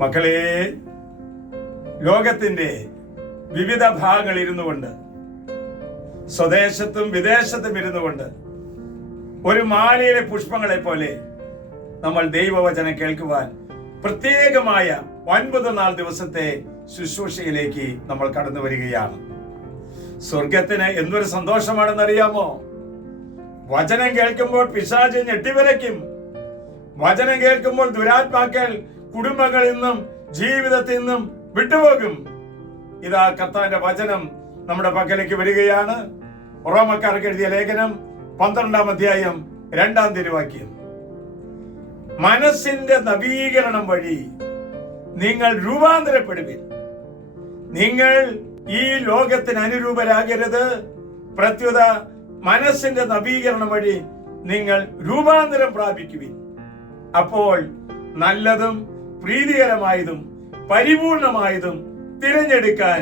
മക്കളെ, ലോകത്തിന്റെ വിവിധ ഭാഗങ്ങളിൽ ഇരുന്നു കൊണ്ട്, സ്വദേശത്തും വിദേശത്തും ഇരുന്നു കൊണ്ട്, ഒരു മാലയിലെ പുഷ്പങ്ങളെ പോലെ നമ്മൾ ദൈവവചനം കേൾക്കുവാൻ പ്രത്യേകമായ 9 നാൾ ദിവസത്തെ ശുശ്രൂഷയിലേക്ക് നമ്മൾ കടന്നു വരികയാണ്. സ്വർഗത്തിന് എന്തൊരു സന്തോഷമാണെന്നറിയാമോ? വചനം കേൾക്കുമ്പോൾ പിശാച് ഞെട്ടിവിറയ്ക്കും. വചനം കേൾക്കുമ്പോൾ ദുരാത്മാക്കൾ കുടുംബങ്ങളിൽ നിന്നും ജീവിതത്തിൽ നിന്നും വിട്ടുപോകും. ഇതാ കർത്താവിന്റെ വചനം നമ്മുടെ പക്കലേക്ക് വരികയാണ്. റോമക്കാർക്ക് എഴുതിയ ലേഖനം 12-ാം അധ്യായം 2-ാം തിരുവാക്യം. മനസ്സിന്റെ നവീകരണം വഴി നിങ്ങൾ രൂപാന്തരപ്പെടുവിൻ. നിങ്ങൾ ഈ ലോകത്തിന് അനുരൂപരാകരുത്, പ്രത്യുത മനസ്സിന്റെ നവീകരണം വഴി നിങ്ങൾ രൂപാന്തരം പ്രാപിക്കുവിൻ. അപ്പോൾ നല്ലതും പ്രീതികരമായതും പരിപൂർണമായതും തിരഞ്ഞെടുക്കാൻ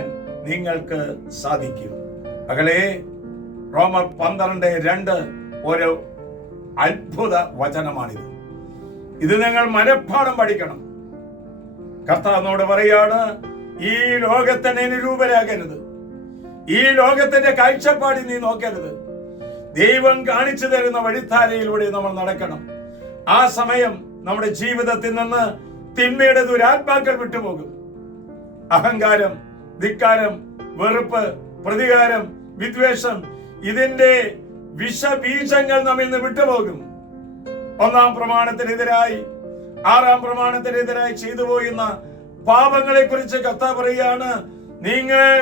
നിങ്ങൾക്ക് സാധിക്കും. മകളെ, റോമർ 12:2 ഒരു അത്ഭുത വചനമാണിത്. ഇത് നിങ്ങൾ മനഃപ്പാഠം പഠിക്കണം. കർത്താവിനോട് പറയാണ്, ഈ ലോകത്തിന് അനുരൂപരാകരുത്, ഈ ലോകത്തിന്റെ കാഴ്ചപ്പാടിൽ നീ നോക്കരുത്. ദൈവം കാണിച്ചു തരുന്ന വഴിത്താരയിലൂടെ നമ്മൾ നടക്കണം. ആ സമയം നമ്മുടെ ജീവിതത്തിൽ നിന്ന് തിന്മയുടെ ദുരാത്മാക്കൾ വിട്ടുപോകും. അഹങ്കാരം, ധിക്കാരം, വെറുപ്പ്, പ്രതികാരം, വിദ്വേഷം, ഇതിന്റെ വിഷബീജങ്ങൾ നമ്മിൽ നിന്ന് വിട്ടുപോകും. 1-ാം പ്രമാണത്തിനെതിരായി 6-ാം പ്രമാണത്തിനെതിരായി ചെയ്തു പോയുന്ന പാപങ്ങളെ കുറിച്ച് കർത്താവ് പറയുകയാണ്, നിങ്ങൾ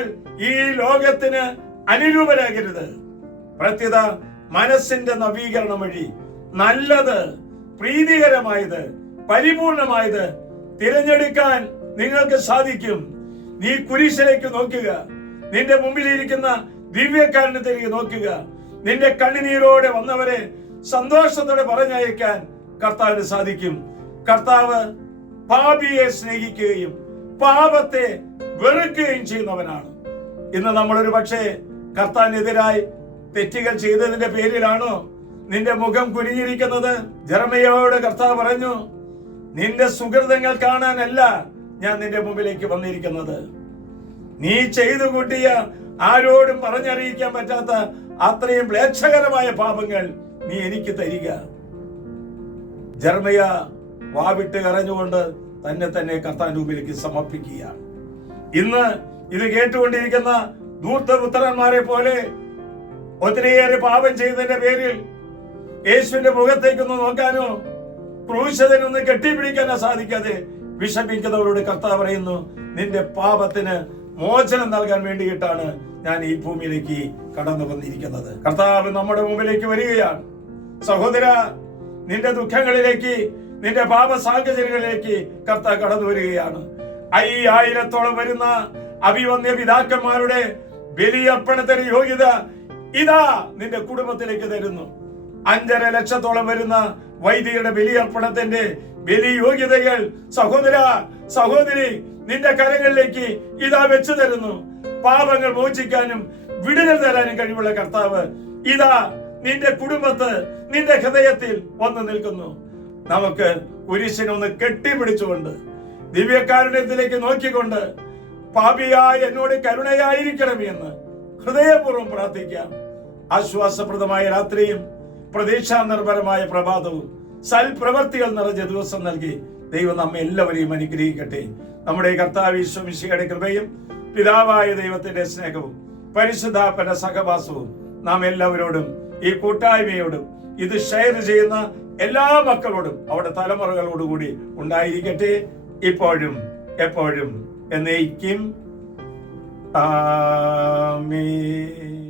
ഈ ലോകത്തിന് അനുരൂപരാകരുത്, പ്രത്യുത മനസ്സിന്റെ നവീകരണം വഴി നല്ലത്, പ്രീതികരമായത്, പരിപൂർണമായത് തിരഞ്ഞെടുക്കാൻ നിങ്ങൾക്ക് സാധിക്കും. നീ കുരിശിലേക്ക് നോക്കുക, നിന്റെ മുമ്പിലിരിക്കുന്ന ദിവ്യകാരുണ്യത്തിലേക്ക് നോക്കുക. നിന്റെ കണ്ണുനീരോടെ വന്നവരെ സന്തോഷത്തോടെ പറഞ്ഞയക്കാൻ കർത്താവിന് സാധിക്കും. കർത്താവ് പാപിയെ സ്നേഹിക്കുകയും പാപത്തെ വെറുക്കുകയും ചെയ്യുന്നവനാണ്. ഇന്ന് നമ്മളൊരു പക്ഷേ കർത്താവിനെതിരായി തെറ്റുകൾ ചെയ്തതിന്റെ പേരിലാണോ നിന്റെ മുഖം കുനിഞ്ഞിരിക്കുന്നത്? ജെറമ്യായോട് കർത്താവ് പറഞ്ഞു, നിന്റെ സുഹൃതങ്ങൾ കാണാനല്ല ഞാൻ നിന്റെ മുമ്പിലേക്ക് വന്നിരിക്കുന്നത്. നീ ചെയ്തു കൂട്ടിയ ആരോടും പറഞ്ഞറിയിക്കാൻ പറ്റാത്ത അത്രയും മ്ലേച്ഛകരമായ പാപങ്ങൾ നീ എനിക്ക് തരിക. ജെറമ്യാ വാവിട്ട് കരഞ്ഞുകൊണ്ട് തന്നെ കർത്താവിന്റെ മുമ്പിലേക്ക് സമർപ്പിക്കുകയാണ്. ഇന്ന് ഇത് കേട്ടുകൊണ്ടിരിക്കുന്ന ധൂർത്തപുത്രന്മാരെ പോലെ ഒത്തിരിയേറെ പാപം ചെയ്തതിന്റെ പേരിൽ യേശുവിന്റെ മുഖത്തേക്കൊന്ന് നോക്കാനോ ക്രൂശിതനൊന്ന് കെട്ടിപ്പിടിക്കാനോ സാധിക്കാതെ വിഷമിക്കുന്നവരോട് കർത്താവ് പറയുന്നു, നിന്റെ പാപത്തിന് മോചനം നൽകാൻ വേണ്ടിയിട്ടാണ് ഞാൻ ഈ ഭൂമിയിലേക്ക് കടന്നു വന്നിരിക്കുന്നത്. കർത്താവ് നമ്മുടെ മുമ്പിലേക്ക് വരികയാണ്. സഹോദര, നിന്റെ ദുഃഖങ്ങളിലേക്ക്, നിന്റെ പാപ സാഹചര്യങ്ങളിലേക്ക് കർത്താവ് കടന്നു വരികയാണ്. 5000-ഓളം വരുന്ന അഭിവന്യ പിതാക്കന്മാരുടെ ബലിയർപ്പണത്തിന് യോഗ്യത ഇതാ നിന്റെ കുടുംബത്തിലേക്ക് തരുന്നു. 5.5 ലക്ഷത്തോളം വരുന്ന വൈദികരുടെ ബലിയർപ്പണത്തിന്റെ ബലി യോഗ്യതകൾ സഹോദര, സഹോദരി, നിന്റെ കരങ്ങളിലേക്ക് ഇതാ വെച്ചു തരുന്നു. പാപങ്ങൾ മോചിക്കാനും വിടുതൽ തരാനും കഴിവുള്ള കർത്താവ് ഇതാ നിന്റെ കുടുംബത്ത്, നിന്റെ ഹൃദയത്തിൽ വന്നു നിൽക്കുന്നു. നമുക്ക് കുരിശിനൊന്ന് കെട്ടിപ്പിടിച്ചുകൊണ്ട് ദിവ്യകാരുണ്യത്തിലേക്ക് നോക്കിക്കൊണ്ട് പാപിയായ എന്നോട് കരുണയായിരിക്കണമേ എന്ന് ഹൃദയപൂർവ്വം പ്രാർത്ഥിക്കാം. ആശ്വാസപ്രദമായ രാത്രിയും പ്രതീക്ഷാ നിർഭരമായ പ്രഭാതവും സൽപ്രവർത്തികൾ നിറഞ്ഞ ദിവസം നൽകി ദൈവം നമ്മെ എല്ലാവരെയും അനുഗ്രഹിക്കട്ടെ. നമ്മുടെ കർത്താവ് യേശു മിശിഹായുടെ കൃപയും പിതാവായ ദൈവത്തിന്റെ സ്നേഹവും പരിശുദ്ധാത്മാവിന്റെ സഹവാസവും നാം എല്ലാവരോടും, ഈ കൂട്ടായ്മയോടും, ഇത് ഷെയർ ചെയ്യുന്ന എല്ലാ മക്കളോടും, അവരുടെ തലമുറകളോടുകൂടി ഉണ്ടായിരിക്കട്ടെ, ഇപ്പോഴും എപ്പോഴും എന്നേക്കും. ആമേൻ.